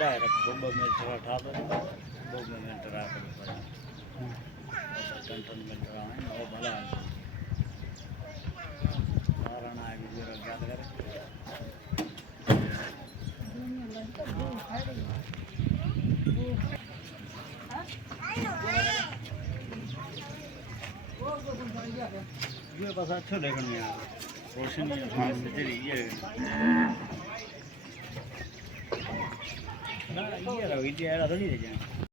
direct 2 minute रखा तो 2 minute रख टन मिनट रहा है वो भला कारण आगे जरा याद करे ये बस अच्छा देखने में रोशनी है ना ये रहो ये थोड़ी है